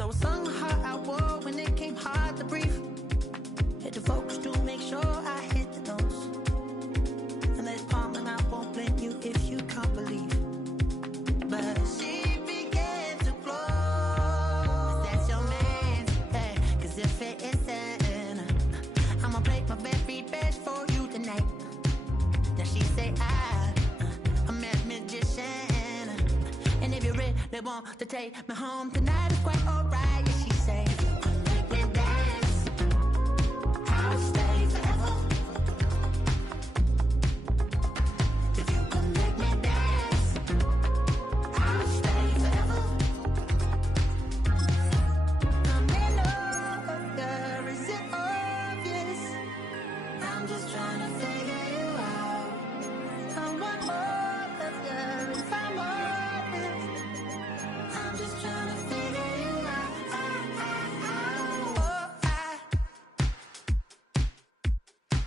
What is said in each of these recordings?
So I sung the heart I wore when it came hard to breathe. Hit the focus to make sure I hit the notes. And there's palm and I won't blame you if you can't believe. But she began to flow. That's your man, hey, 'cause if it isn't, I'ma play my very best for you tonight. Now she say I'm a magician, and if you're ready, they want to take me home tonight, it's quite alright. Yeah, she say, make me dance, I'll stay forever. If you can make me dance, I'll stay forever. I'm in love, is it obvious? I'm just trying to figure you out. I want more of you if I'm honest. I'm just trying to figure you out.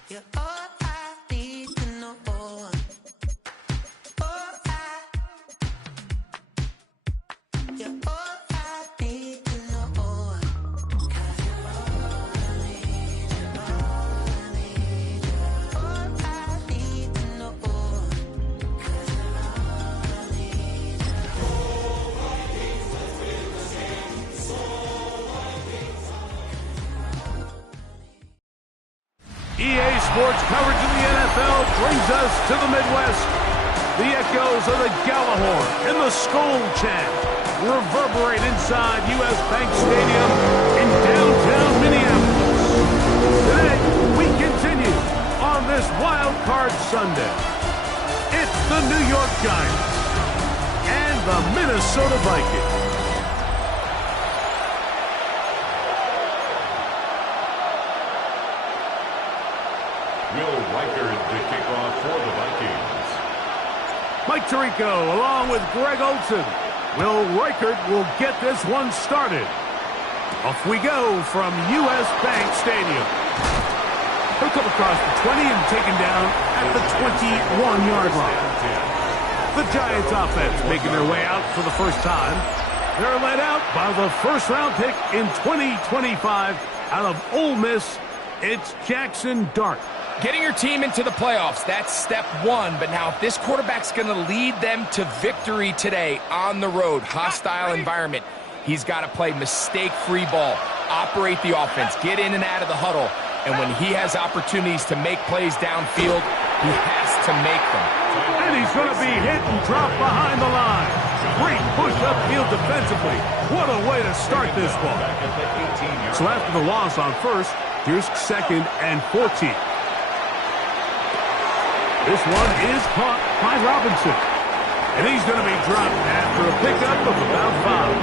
You're all I need to know. You're all I need to know. 'Cause you're all I need, you're all I need, you're all I need to know. 'Cause you're all I need, EA Sports coverage of the NFL brings us to the Midwest. The echoes of the Gallahorn and the Skull chant reverberate inside U.S. Bank Stadium in downtown Minneapolis. Today, we continue on this Wildcard Sunday. It's the New York Giants and the Minnesota Vikings. Wildcard to kick off for the Vikings. Mike Tirico along with Greg Olson. Will Reichert will get this one started. Off we go from U.S. Bank Stadium. He'll come across the 20 and taken down at the 21-yard line. The Giants offense making their way out for the first time. They're led out by the first-round pick in 2025 out of Ole Miss. It's Jackson Dart. Getting your team into the playoffs, that's step one. But now if this quarterback's going to lead them to victory today on the road, hostile environment, he's got to play mistake-free ball, operate the offense, get in and out of the huddle. And when he has opportunities to make plays downfield, he has to make them. And he's going to be hit and dropped behind the line. Great push upfield defensively. What a way to start this ball. So after the loss on first, here's 2nd and 14. This one is caught by Robinson. And he's going to be dropped after a pickup of about 5.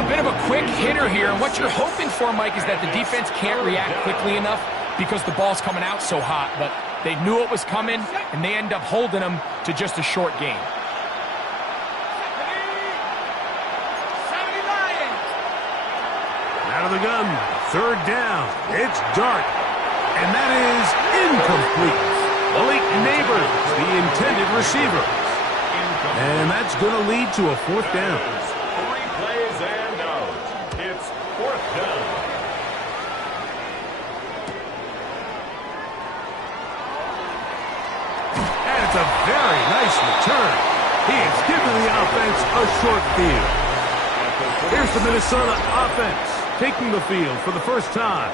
A bit of a quick hitter here, and what you're hoping for, Mike, is that the defense can't react quickly enough because the ball's coming out so hot. But they knew it was coming, and they end up holding them to just a short gain. Out of the gun, 3rd down. It's Dart. And that is incomplete. Malik Neighbors, the intended receiver. And that's going to lead to a 4th down. 3 plays and out. It's 4th down. And it's a very nice return. He has given the offense a short field. Here's the Minnesota offense taking the field for the first time.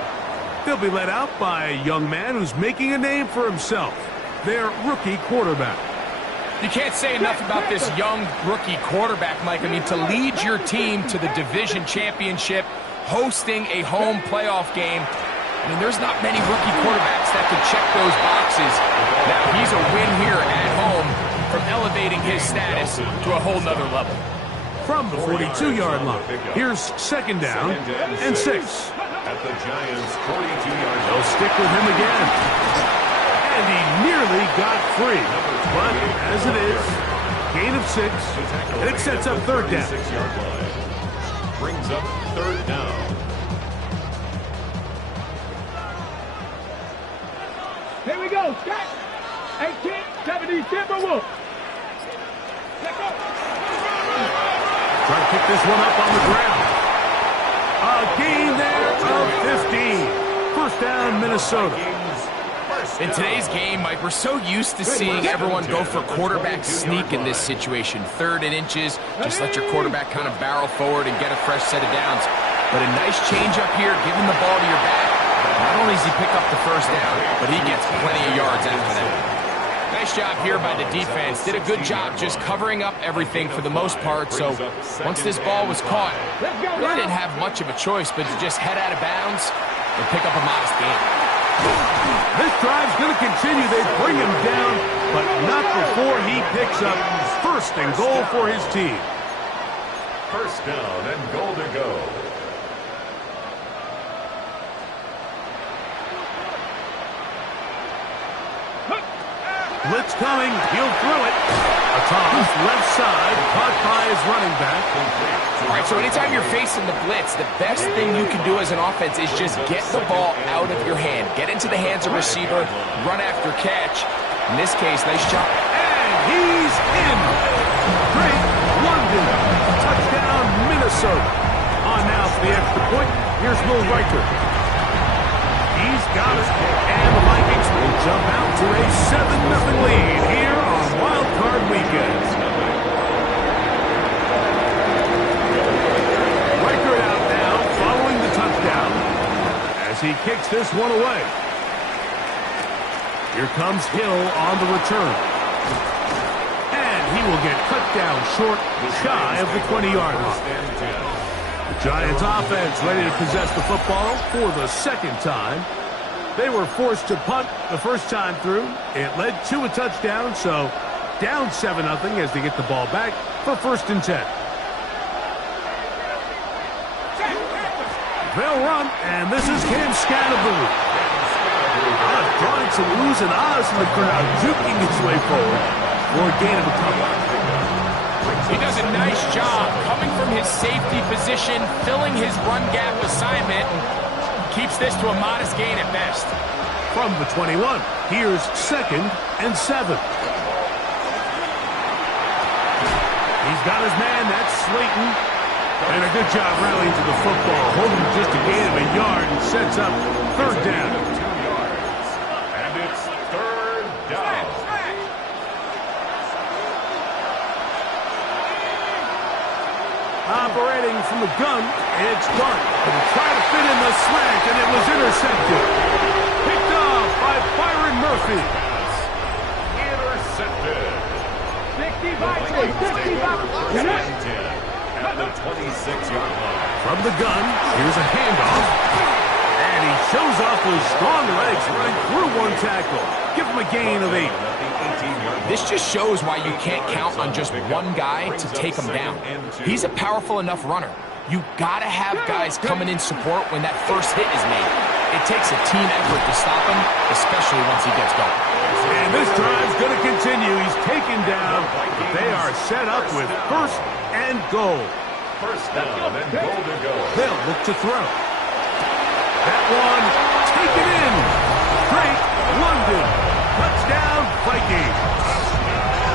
They'll be led out by a young man who's making a name for himself, their rookie quarterback. You can't say enough about this young rookie quarterback, Mike. I mean, to lead your team to the division championship, hosting a home playoff game, I mean, there's not many rookie quarterbacks that can check those boxes. Now, he's a win here at home from elevating his status to a whole nother level. From the 42-yard line, here's 2nd down and 6. At the Giants' 42-yard line. They'll stick with him again. And he nearly got free. But as it is, gain of 6, and it sets up 3rd down. 6-yard line. Brings up 3rd down. Here we go. Set. 18, 70, Timberwolves. Let's go. Try to pick this one up on the ground. A gain there of 15. First down, Minnesota. In today's game, Mike, we're so used to seeing everyone go for quarterback sneak in this situation. 3rd and inches, just let your quarterback kind of barrel forward and get a fresh set of downs. But a nice change up here, giving the ball to your back. Not only does he pick up the first down, but he gets plenty of yards after that. Nice job here by the defense. Did a good job just covering up everything for the most part. So once this ball was caught, really didn't have much of a choice but to just head out of bounds and pick up a modest gain. This drive's going to continue. They bring him down, but not before he picks up 1st and goal for his team. First down and goal to go. Blitz coming. He'll throw it. A toss left side, caught by his running back. All right, so anytime you're facing the blitz, the best thing you can do as an offense is just get the ball out of your hand. Get into the hands of receiver, run after catch. In this case, nice job. And he's in. Great London. Touchdown, Minnesota. On now for the extra point. Here's Will Riker. He's got it. And the Vikings will jump out to a 7-0 lead here on Wildcard Weekend. Riker out now following the touchdown as he kicks this one away. Here comes Hill on the return. And he will get cut down short, shy of the 20-yard line. The Giants offense ready to possess the football for the 2nd time. They were forced to punt the first time through. It led to a touchdown, so down 7-0 as they get the ball back for 1st and 10. They'll run, and this is Cam Scatterboo. Drawing some oohs and ahs from the crowd, juking his way forward for a gain of a couple. He does a nice job coming from his safety position, filling his run gap assignment, and keeps this to a modest gain at best. From the 21, here's 2nd and 7. He's got his man, that's Slayton. And a good job rallying to the football, holding just a gain of a yard and sets up 3rd down. And it's 3rd down. Operating from the gun, it's Clark. Trying to fit in the slant, and it was intercepted. Picked off by Byron Murphy. Intercepted. 65. At the 26-yard line. From the gun, here's a handoff. And he shows off his strong legs running through one tackle. Give him a gain of 8. This just shows why you can't count on just one guy to take him down. He's a powerful enough runner. You gotta have guys coming in support when that first hit is made. It takes a team effort to stop him, especially once he gets going. And this drive's going to continue. He's taken down, but they are set up with 1st and goal. First down and goal to go. They'll look to throw. That one taken in. Great London. Touchdown, Vikings.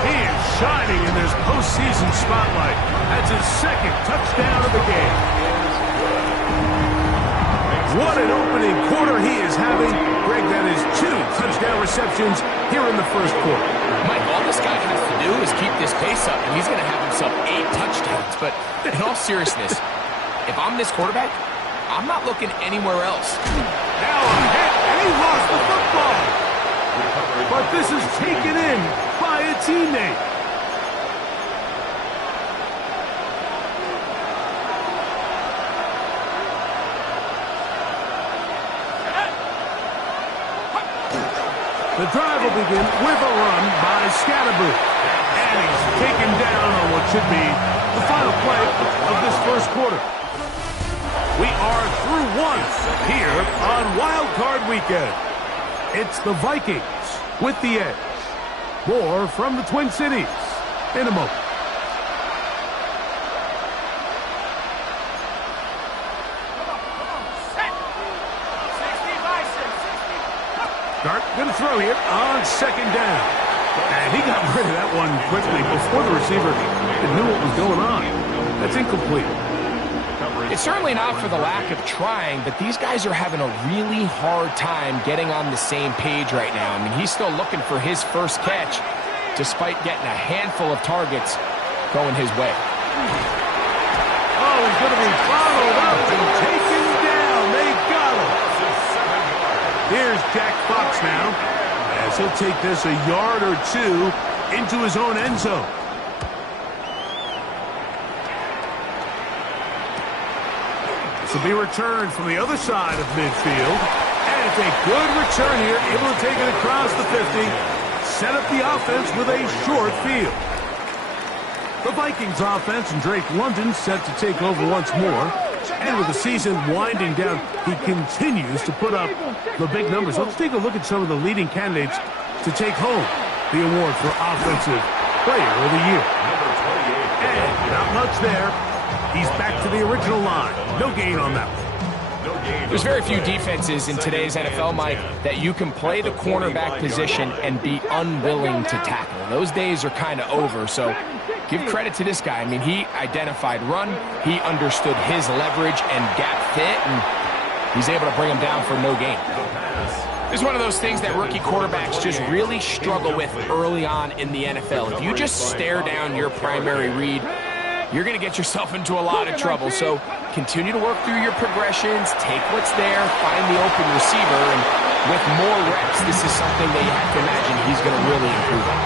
He is shining in this postseason spotlight. That's his 2nd touchdown of the game. What an opening quarter he is having. Greg, that is 2 touchdown receptions here in the 1st quarter. Mike, all this guy has to do is keep this pace up, and he's going to have himself 8 touchdowns. But in all seriousness, if I'm this quarterback, I'm not looking anywhere else. Now a hit, and he lost the football. But this is taken in by a teammate. The drive will begin with a run by Scatterboo. And he's taken down on what should be the final play of this 1st quarter. We are through once here on Wildcard Weekend. It's the Vikings with the edge. More from the Twin Cities in a moment. Dart going to throw here on 2nd down. And he got rid of that one quickly before the receiver knew what was going on. That's incomplete. It's certainly not for the lack of trying, but these guys are having a really hard time getting on the same page right now. I mean, he's still looking for his first catch, despite getting a handful of targets going his way. Oh, he's going to be followed up and taken down. They got him. Here's Jack Fox now, as he'll take this a yard or two into his own end zone. This will be returned from the other side of midfield. And it's a good return here, able to take it across the 50, set up the offense with a short field. The Vikings offense and Drake London set to take over once more. And with the season winding down, he continues to put up the big numbers. Let's take a look at some of the leading candidates to take home the award for Offensive Player of the Year. And not much there. He's back to the original line. No gain on that one. There's very few defenses in today's NFL, Mike, that you can play the cornerback position and be unwilling to tackle. Those days are kind of over, so give credit to this guy. I mean, he identified run, he understood his leverage and gap fit, and he's able to bring him down for no gain. This is one of those things that rookie quarterbacks just really struggle with early on in the NFL. If you just stare down your primary read, you're going to get yourself into a lot of trouble. So continue to work through your progressions, take what's there, find the open receiver, and with more reps, this is something that you have to imagine he's going to really improve on.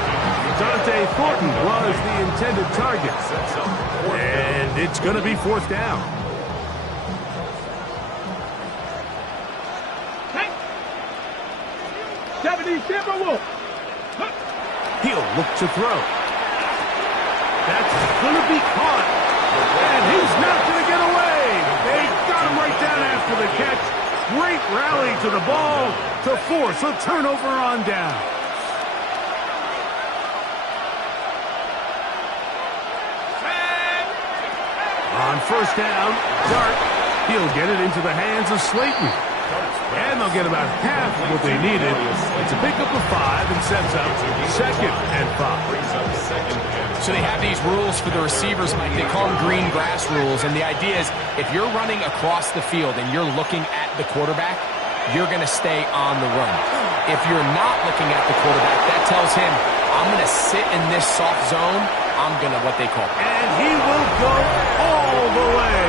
Dante Thornton was the intended target. And it's going to be fourth down. He'll look to throw. That's going to be caught. And he's not going to get away. They got him right down after the catch. Great rally to the ball to force a turnover on down. On first down, Dart, he'll get it into the hands of Slayton. And they'll get about half of what they needed. It's a pickup of 5 and sets up 2nd and 5. So they have these rules for the receivers, Mike. They call them green grass rules. And the idea is if you're running across the field and you're looking at the quarterback, you're going to stay on the run. If you're not looking at the quarterback, that tells him, I'm going to sit in this soft zone. I'm going to what they call. And he will go all the way.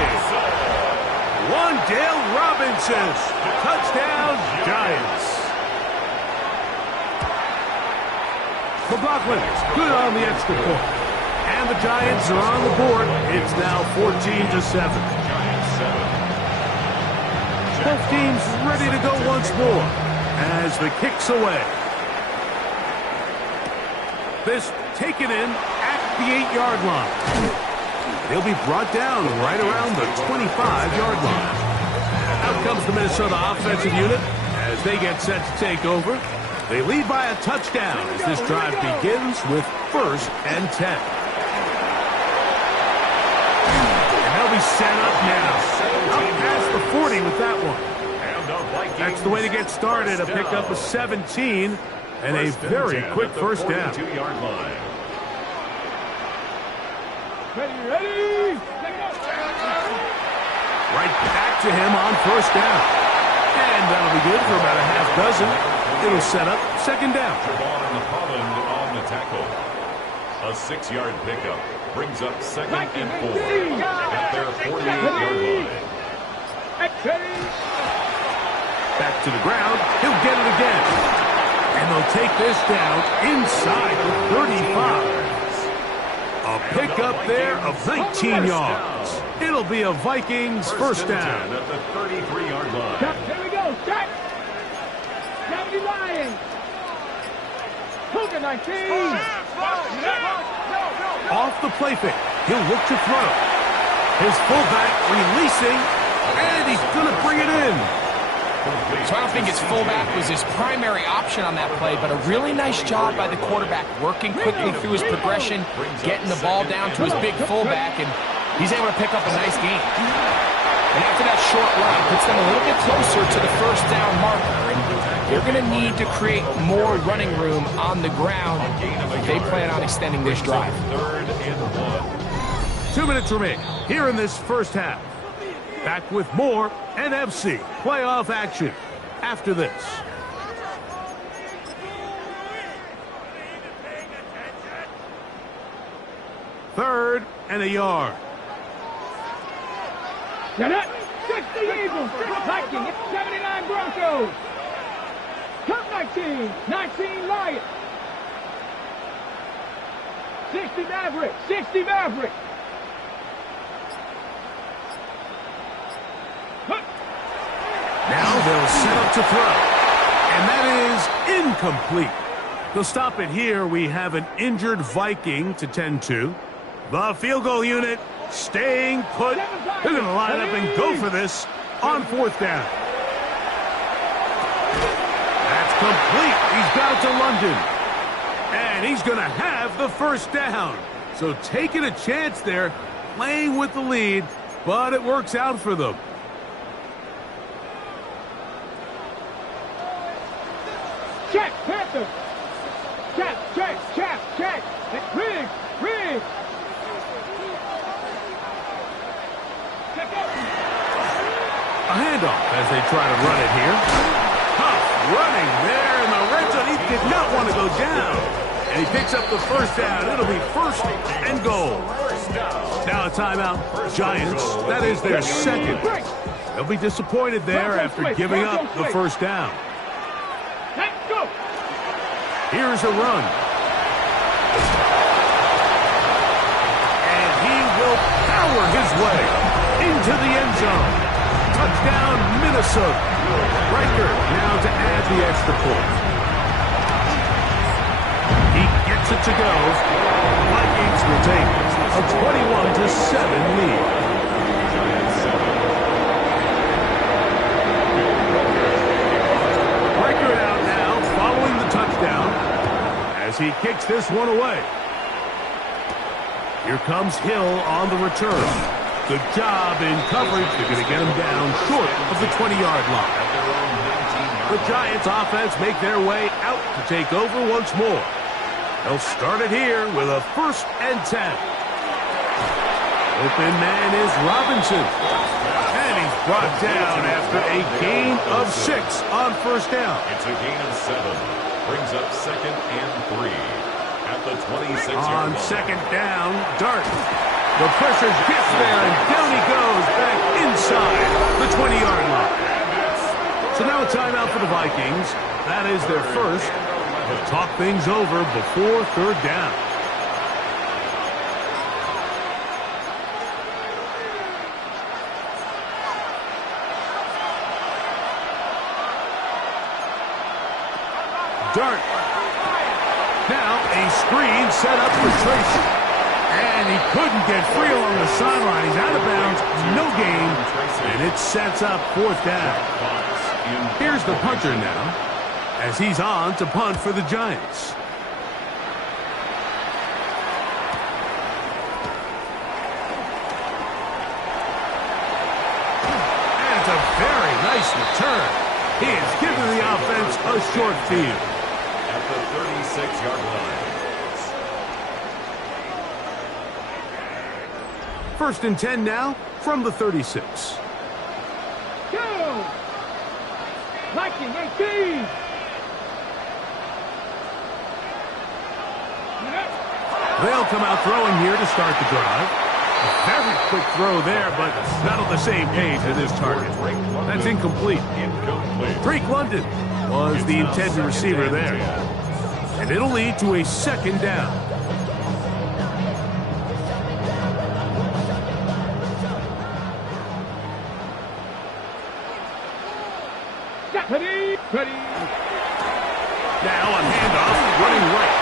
Wandale Robinson, touchdown Giants. McLaughlin, good on the extra point. And the Giants are on the board. It's now 14-7. Both teams ready to go once more as the kick's away. This taken in at the 8-yard line. He'll be brought down right around the 25-yard line. Out comes the Minnesota offensive unit as they get set to take over. They lead by a touchdown as this drive begins with 1st and 10. And they'll be set up now. Up past the 40 with that one. That's the way to get started. A pickup of 17 and a very quick first down. Ready? Right back to him on first down. And that'll be good for about a half dozen. It'll set up 2nd down. On the tackle. A 6-yard pickup brings up 2nd and 4 at their 48-yard line. Back to the ground. He'll get it again. And they'll take this down inside the 35. A pickup there of 19 yards. It'll be a Vikings first down. At the 33-yard line. Here we go. Start. 70 Lions. Cougar 19. Off the play fake. He'll look to throw. His fullback releasing. And he's going to bring it in. So I don't think his fullback was his primary option on that play, but a really nice job by the quarterback working quickly through his progression, getting the ball down to his big fullback, and he's able to pick up a nice gain. And after that short run, puts them a little bit closer to the first down marker, and they're going to need to create more running room on the ground if they plan on extending this drive. 2 minutes remaining here in this first half. Back with more NFC playoff action after this. Third and a yard. Get it. 60 Eagles. Vikings. 79 Broncos. Cut 19. 19 Lions. 60 Mavericks. 60 Mavericks. Now they'll set up to throw. And that is incomplete. They'll stop it here. We have an injured Viking to tend to. The field goal unit staying put. They're going to line up and go for this on fourth down. That's complete. He's got it to London. And he's going to have the first down. So taking a chance there, playing with the lead, but it works out for them. Check, Panther. Check. Riggs. A handoff as they try to run it here. Tough running there in the red zone. He did not want to go down. And he picks up the first down. It'll be first and goal. Now a timeout. Giants, that is their second. They'll be disappointed there after giving up the first down. Let's go. Here's a run. And he will power his way into the end zone. Touchdown, Minnesota. Riker now to add the extra point. He gets it to go. The Vikings will take a 21-7 lead. Riker out now, following the touchdown, as he kicks this one away. Here comes Hill on the return. Good job in coverage. They're going to get him down short of the 20-yard line. The Giants offense make their way out to take over once more. They'll start it here with a 1st and 10. Open man is Robinson. And he's brought down after a gain of 6 on first down. It's a gain of 7. Brings up 2nd and 3 at the 26-yard line. On second down, Dart. The pressure gets there, and down he goes back inside the 20-yard line. So now a timeout for the Vikings. That is their first. They'll talk things over before third down. Dart. Now a screen set up for Tracy. And he couldn't get free along the sideline. He's out of bounds, no gain, and it sets up fourth down. Here's the punter now, as he's on to punt for the Giants. And it's a very nice return. He has given the offense a short field. At the 36-yard line. 1st and 10 now from the 36. Go. Viking 18. They'll come out throwing here to start the drive. A very quick throw there, but not on the same page as his target. That's incomplete. Drake London was the intended receiver there. And it'll lead to a 2nd down. Ready. Now on handoff, running right.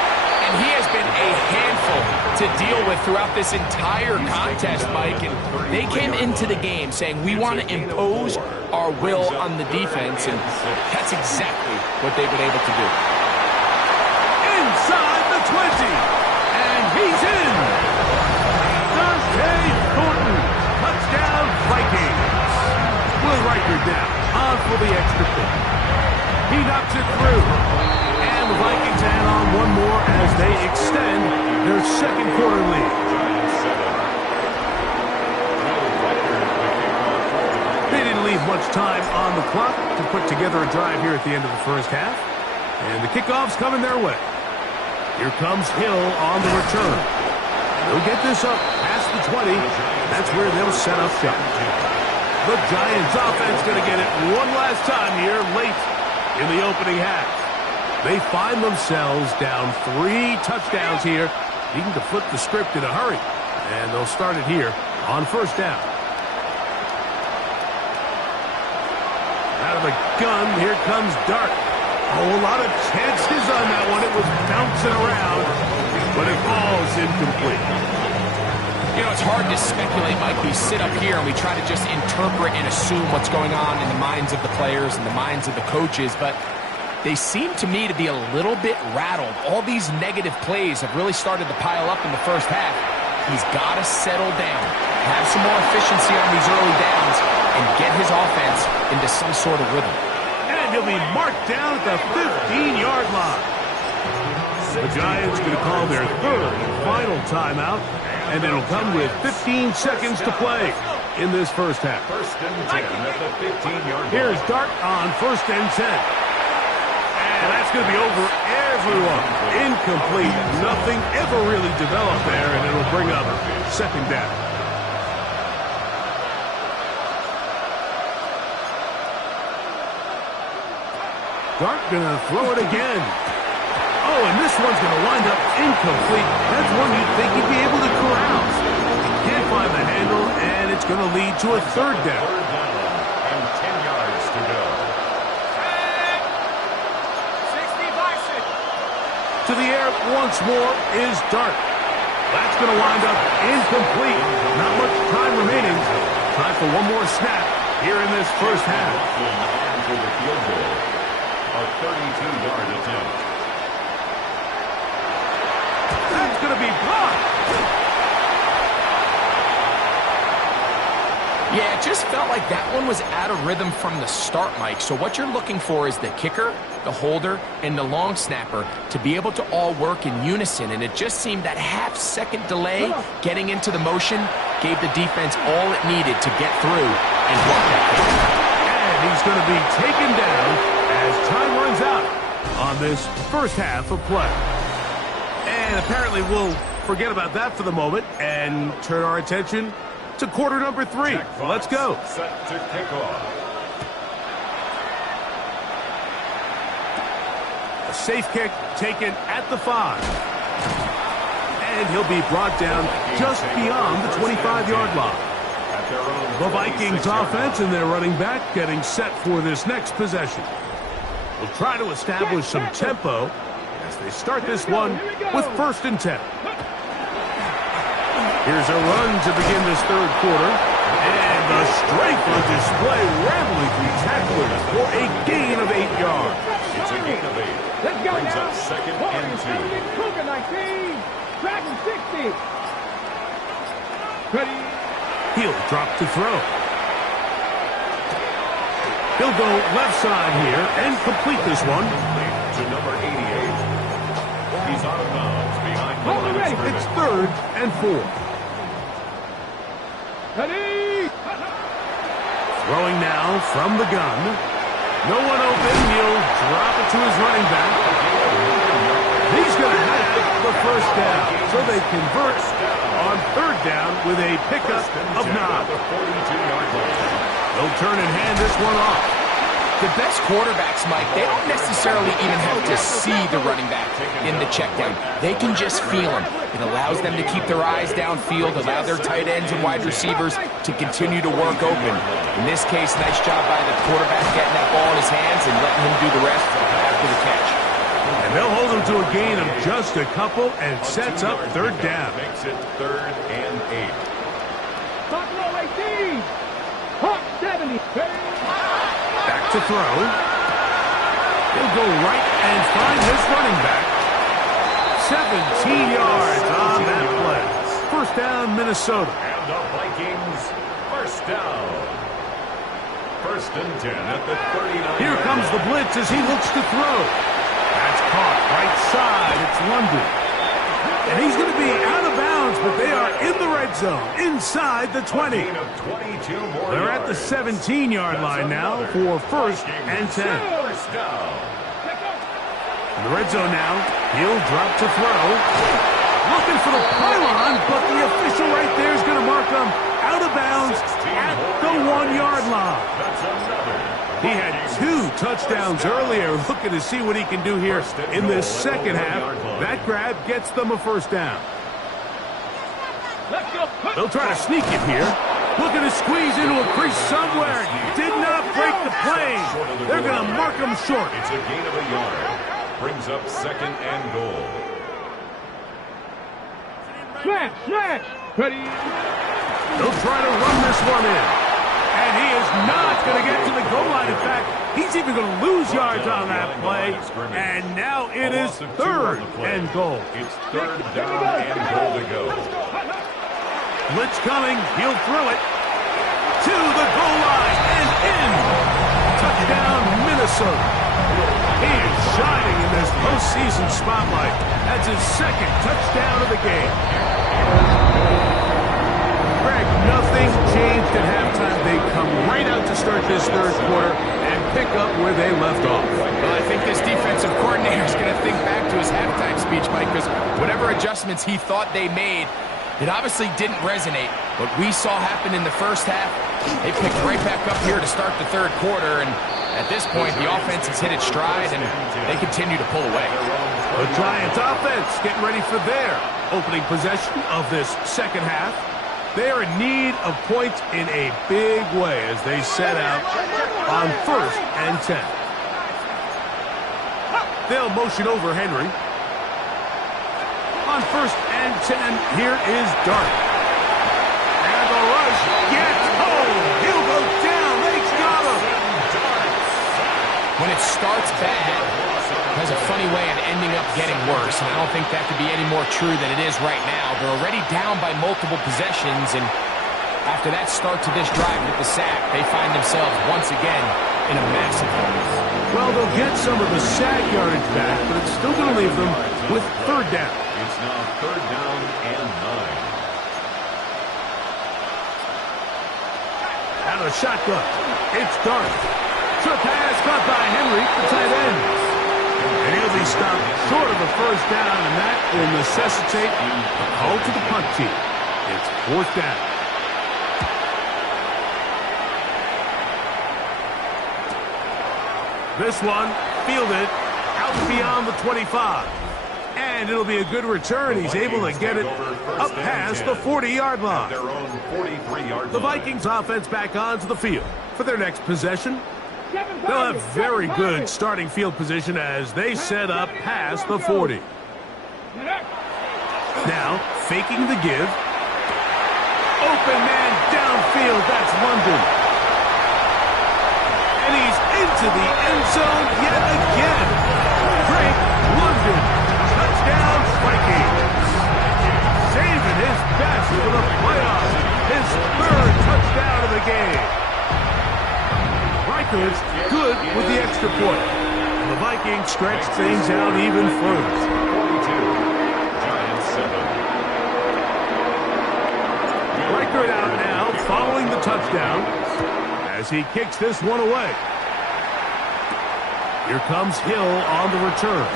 And he has been a handful to deal with throughout this entire contest, Mike. And they came into the game saying, we want to impose our will on the defense. And that's exactly what they've been able to do. Inside the 20. And he's in. Dante Thornton. Touchdown, Vikings. Will Riker down on for the extra point. He knocks it through. And the Vikings add on one more as they extend their 2nd quarter lead. time on the clock to put together a drive here at the end of the first half. And the kickoff's coming their way. Here comes Hill on the return. They'll get this up past the 20. That's where they'll set up shop. The Giants offense going to get it one last time here late in the opening half. They find themselves down 3 touchdowns here, needing to flip the script in a hurry. And they'll start it here on first down. Out of the gun, here comes Dart. Oh, a lot of chances on that one. It was bouncing around, but it falls incomplete. You know, it's hard to speculate, Mike. We sit up here and we try to just interpret and assume what's going on in the minds of the players and the minds of the coaches, but they seem to me to be a little bit rattled. All these negative plays have really started to pile up in the first half. He's got to settle down, have some more efficiency on these early downs, and get his offense into some sort of rhythm. And he'll be marked down at the 15-yard line. The Giants going to call their third and final timeout, and it'll come with 15 seconds to play in this first half. First and 10 at the 15-yard line. Here's Dart on first and 10. And that's going to be over everyone. Incomplete. Nothing ever really developed there, and it'll bring up second down. Dart going to throw it again. Oh, and this one's going to wind up incomplete. That's one you'd think he'd be able to corral. Can't find the handle, and it's going to lead to a third down. Third down and 10 yards to go. To the air once more is Dart. That's going to wind up incomplete. Not much time remaining. Time for one more snap here in this first half. For the field goal, a 32-yard attempt. That's going to be blocked. Yeah, it just felt like that one was out of rhythm from the start, Mike. So what you're looking for is the kicker, the holder, and the long snapper to be able to all work in unison. And it just seemed that half-second delay getting into the motion gave the defense all it needed to get through and block that kick. And he's going to be taken down as time runs out on this first half of play. And apparently we'll forget about that for the moment and turn our attention to quarter number 3. Let's go. Set to kick off. A safe kick taken at the 5. And he'll be brought down just beyond the 25-yard line. The Vikings offense and their running back getting set for this next possession. We'll try to establish some tempo as they start this one with first and 10. Here's a run to begin this third quarter. And the strength on display, rambling through tacklers for a gain of 8 yards. It's a gain of 8. Let's go. Brings up second and 2. Cougar 19. Dragon 60. Ready. He'll drop to throw. He'll go left side here and complete this one. To number 88. He's out of bounds behind the line of scrimmage. It's third and 4. Ready. Throwing now from the gun. No one open. He'll drop it to his running back. He's going to have the first down. So they convert on third down with a pickup of 9. They'll turn and hand this one off. The best quarterbacks, Mike, they don't necessarily even have to see the running back in the check down. They can just feel him. It allows them to keep their eyes downfield, allow their tight ends and wide receivers to continue to work open. In this case, nice job by the quarterback getting that ball in his hands and letting him do the rest after the catch. And they'll hold him to a gain of just a couple and sets up third down. Makes it third and 8. Buffalo 18. Hawk 70. Back to throw. He'll go right and find his running back. 17 yards on that play. First down, Minnesota. And the Vikings, first down. First and 10 at the 39. Here comes the blitz as he looks to throw. That's caught right side. It's London. And he's going to be out of bounds, but they are in the right red zone inside the 20. They're at the 17-yard line now for 1st and 10. In the red zone now, he'll drop to throw. Looking for the pylon, but the official right there is going to mark him out of bounds at the 1-yard line. He had 2 touchdowns earlier, looking to see what he can do here in this second half. That grab gets them a 1st down. They'll try to sneak it here. Looking to squeeze into a crease somewhere. Did not break the plane. They're going to mark him short. It's a gain of a yard. Brings up 2nd and goal. Smash! Ready? They'll try to run this one in. And he is not going to get to the goal line. In fact, he's even going to lose yards on that play. And now it is 3rd and goal. It's 3rd down and goal to go. Blitz coming. He'll throw it to the goal line and in. Touchdown, Minnesota. He is shining in this postseason spotlight. That's his 2nd touchdown of the game. Greg, nothing changed at halftime. They come right out to start this 3rd quarter and pick up where they left off. Well, I think this defensive coordinator is going to think back to his halftime speech, Mike, because whatever adjustments he thought they made, it obviously didn't resonate. What we saw happen in the first half, they picked right back up here to start the 3rd quarter, and at this point, the offense has hit its stride, and they continue to pull away. The Giants offense getting ready for their opening possession of this second half. They are in need of points in a big way as they set out on 1st and 10. They'll motion over Henry. On 1st and 10, here is Dart. And the rush gets home. He'll go down. They got him. When it starts bad, it has a funny way of ending up getting worse. And I don't think that could be any more true than it is right now. They're already down by multiple possessions, and after that start to this drive with the sack, they find themselves once again in a massive hole. Well, they'll get some of the sack yardage back, but it's still going to leave them with 3rd down. It's now 3rd down and 9. Out of the shotgun, it's Dart. Short pass caught by Henry, the tight end. And he'll be stopped short of the 1st down, and that will necessitate a call to the punt team. It's 4th down. This one fielded out beyond the 25. And it'll be a good return. He's able to get it up past the 40-yard line. The Vikings offense back onto the field for their next possession. They'll have very good starting field position as they set up past the 40. Now, faking the give. Open man downfield. That's London. And he's into the end zone yet again. Drake London. Touchdown, Vikings. Saving his best for the playoffs. His 3rd touchdown of the game. Rikers good with the extra point. And the Vikings stretch things out even further. 42. Giants 7. Riker out now following the touchdown as he kicks this one away. Here comes Hill on the return.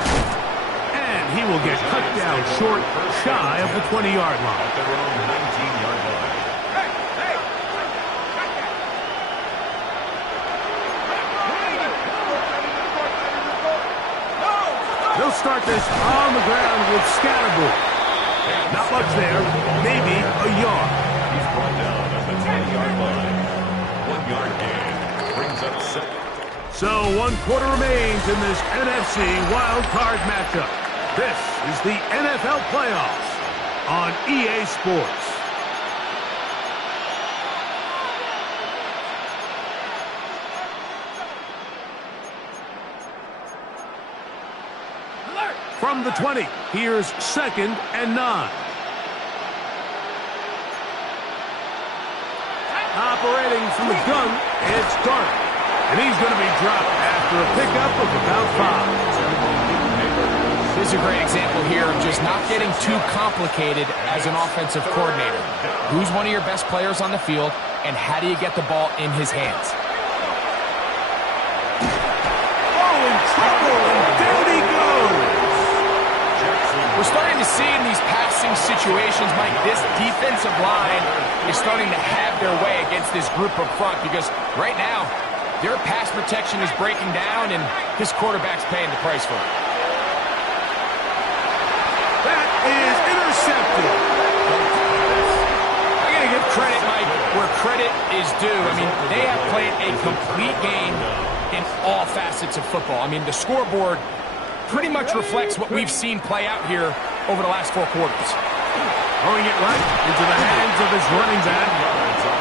And he will get cut down short, shy of the 20-yard line. At their own 19-yard line. They'll start this on the ground with Scatterboard. Not much there, maybe a yard. He's brought down at the 20-yard line. 1-yard gain. Brings up 7. So 1 quarter remains in this NFC Wildcard matchup. This is the NFL playoffs on EA Sports. From the 20, here's 2nd and 9. Operating from the gun, it's Dart. And he's going to be dropped after a pickup of about 5. This is a great example here of just not getting too complicated as an offensive coordinator. Who's one of your best players on the field, and how do you get the ball in his hands? Oh, in trouble, and down he goes. We're starting to see in these passing situations, Mike, this defensive line is starting to have their way against this group up front because right now, their pass protection is breaking down, and this quarterback's paying the price for it. That is intercepted. I gotta give credit, Mike, where credit is due. I mean, they have played a complete game in all facets of football. I mean, the scoreboard pretty much reflects what we've seen play out here over the last 4 quarters. Throwing it right into the hands of his running back.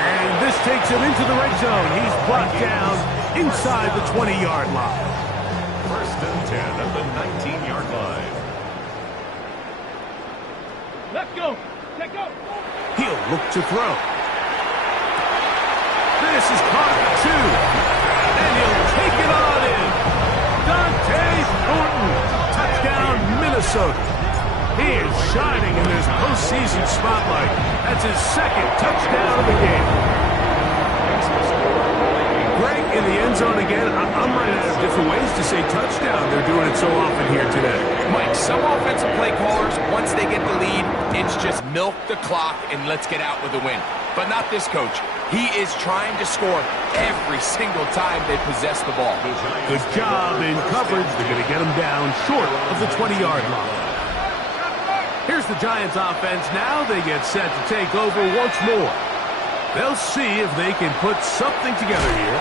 And this takes him into the red zone. He's brought down inside the 20-yard line. First and 10 at the 19-yard line. Let's go. Let's go. He'll look to throw. This is caught at 2. And he'll take it on in. Dante Thornton. Touchdown, Minnesota. He is shining in this postseason spotlight. That's his 2nd touchdown of the game. Greg in the end zone again. I'm running out of different ways to say touchdown. They're doing it so often here today. Mike, some offensive play callers, once they get the lead, it's just milk the clock and let's get out with a win. But not this coach. He is trying to score every single time they possess the ball. Good job in coverage. They're going to get him down short of the 20-yard line. Here's the Giants offense now. They get set to take over once more. They'll see if they can put something together here,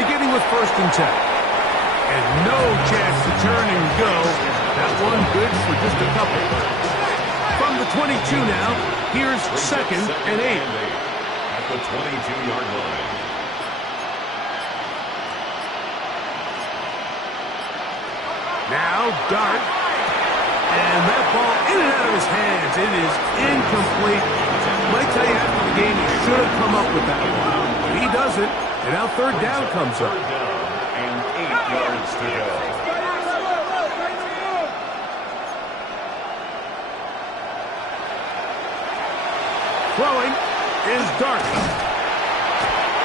beginning with 1st and 10. And no chance to turn and go. That one good for just a couple. From the 22 now, here's 2nd and 8. At the 22-yard line. Now Dart. And that ball in and out of his hands. It is incomplete. Might tell you after the game he should have come up with that one. But he doesn't. And now 3rd down comes up. Third down and 8 yards to go. Throwing is Dart.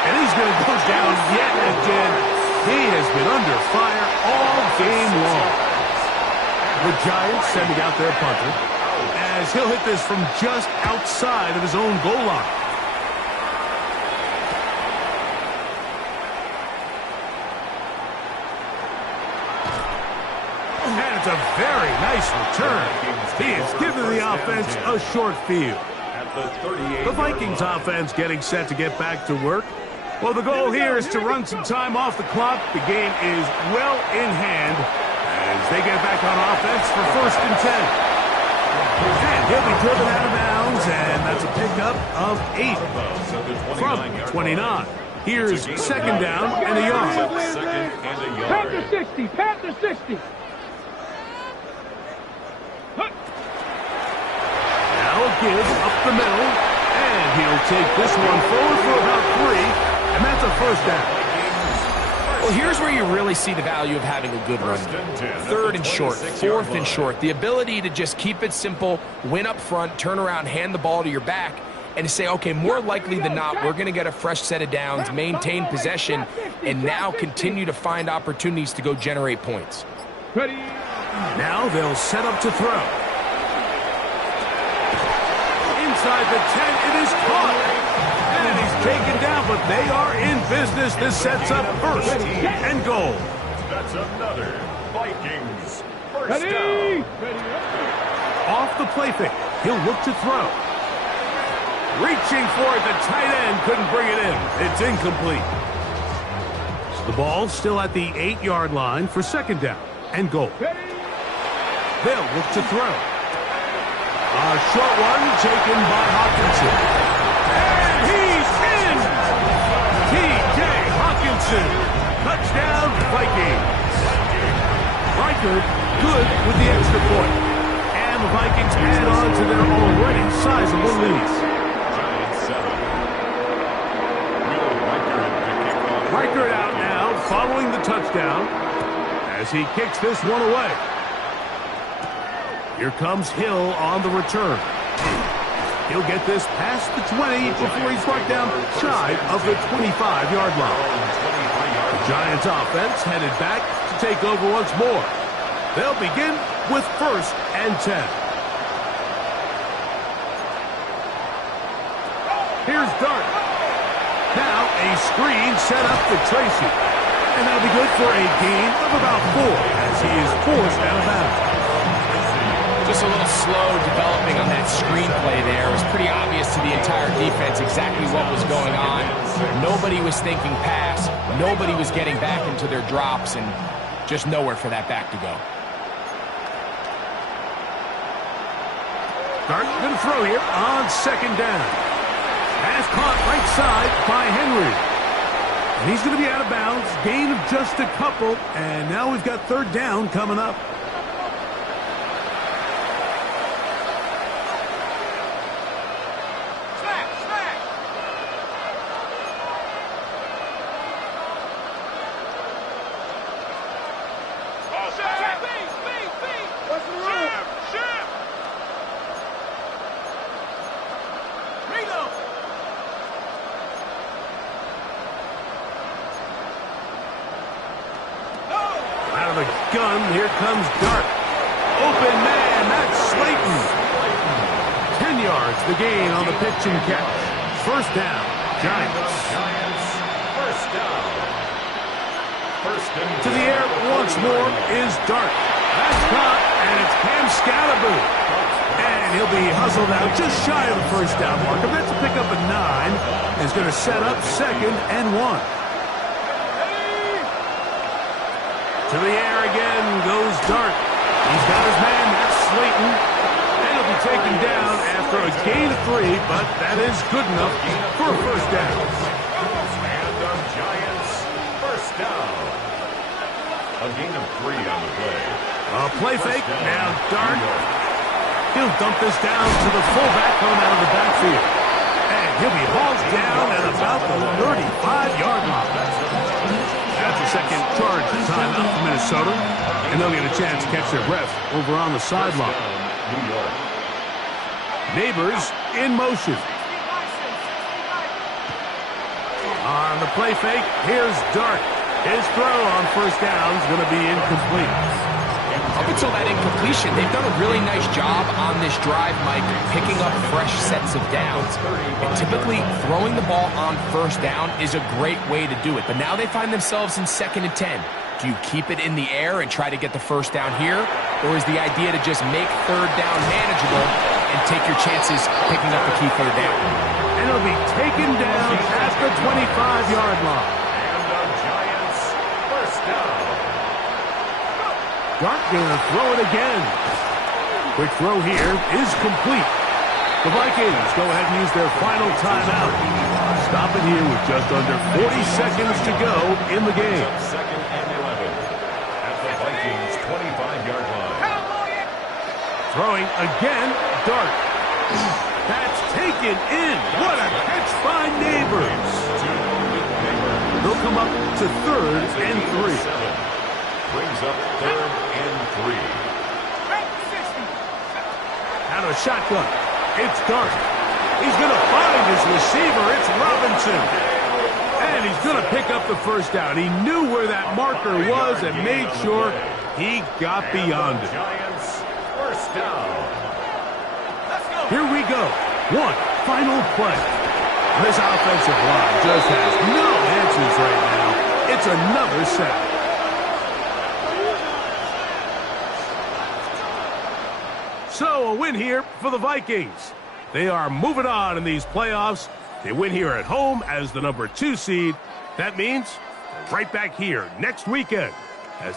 And he's going to go down yet again. He has been under fire all game long. The Giants sending out their punter as he'll hit this from just outside of his own goal line. And it's a very nice return. He has given the offense a short field. The Vikings offense getting set to get back to work. Well, the goal here is to run some time off the clock. The game is well in hand as they get back on offense for 1st and 10. And he'll be driven out of bounds, and that's a pickup of 8 from 29. Here's 2nd down and a yard. Panther 60. Panther 60. Now a give up the middle, and he'll take this one forward for about 3, and that's a 1st down. Well, here's where you really see the value of having a good run game. 3rd and short, 4th and short. The ability to just keep it simple, win up front, turn around, hand the ball to your back, and to say, okay, more likely than not, we're going to get a fresh set of downs, maintain possession, and now continue to find opportunities to go generate points. Ready. Now they'll set up to throw. Inside the 10, it is caught. And he's taken down, but they are in business. This sets up 1st and goal. That's another Vikings first Ready. down. Off the play fake, he'll look to throw. Reaching for it, the tight end couldn't bring it in. It's incomplete. So the ball still at the 8-yard line for 2nd down and goal. They'll look to throw. A short one taken by Hawkinson. And he's in! T.J. Hawkinson. Touchdown, Vikings. Reichard good with the extra point. And the Vikings add on to their already sizable lead. Reichard out now following the touchdown as he kicks this one away. Here comes Hill on the return. He'll get this past the 20 before he's brought down shy of the 25-yard line. The Giants offense headed back to take over once more. They'll begin with 1st and 10. Here's Dart. Now a screen set up for Tracy. And that'll be good for a gain of about 4 as he is forced out of bounds. Just a little slow developing on that screenplay there. It was pretty obvious to the entire defense exactly what was going on. Nobody was thinking pass. Nobody was getting back into their drops, and just nowhere for that back to go. Dart going to throw here on 2nd down. Pass caught right side by Henry. And he's going to be out of bounds. Gain of just a couple, and now we've got 3rd down coming up. Gun, here comes Dart. Open man, that's Slayton. 10 yards, the gain on the pitch and catch. 1st down, Giants. First down. To the air once more is Dart. That's caught, and it's Cam Scalaboo. And he'll be hustled out just shy of the 1st down marker. That's a pick up at 9. Is going to set up 2nd and 1. To the air again goes Dart. He's got his man, that's Slayton. And he'll be taken down after a gain of 3, but that is good enough for a 1st down. And the Giants, 1st down. A gain of 3 on the play. A play fake, now Dart. He'll dump this down to the fullback coming out of the backfield. And he'll be hauled down at about the 35-yard line. That's a second charge timeout for Minnesota, and they'll get a chance to catch their breath over on the sideline. Neighbors in motion. On the play fake, here's Dart. His throw on 1st down is going to be incomplete. Up until that incompletion, they've done a really nice job on this drive, Mike, picking up fresh sets of downs. And typically, throwing the ball on 1st down is a great way to do it. But now they find themselves in 2nd and 10. Do you keep it in the air and try to get the 1st down here? Or is the idea to just make 3rd down manageable and take your chances picking up the key 3rd down? And it'll be taken down at the 25-yard line. And the Giants, 1st down. Dart gonna throw it again. Quick throw here is complete. The Vikings go ahead and use their final timeout. Stop it here with just under 40 seconds to go in the game. 2nd and 11 at the Vikings 25-yard line. Throwing again, Dart. That's taken in. What a catch by Neighbors. They'll come up to 3rd and 3. Brings up 3rd and 3. Out of shotgun. It's Dart. He's going to find his receiver. It's Robinson. And he's going to pick up the 1st down. He knew where that marker was and made sure he got beyond it. Giants, 1st down. Here we go. One final play. This offensive line just has no answers right now. It's another sack. So a win here for the Vikings. They are moving on in these playoffs. They win here at home as the number 2 seed. That means right back here next weekend as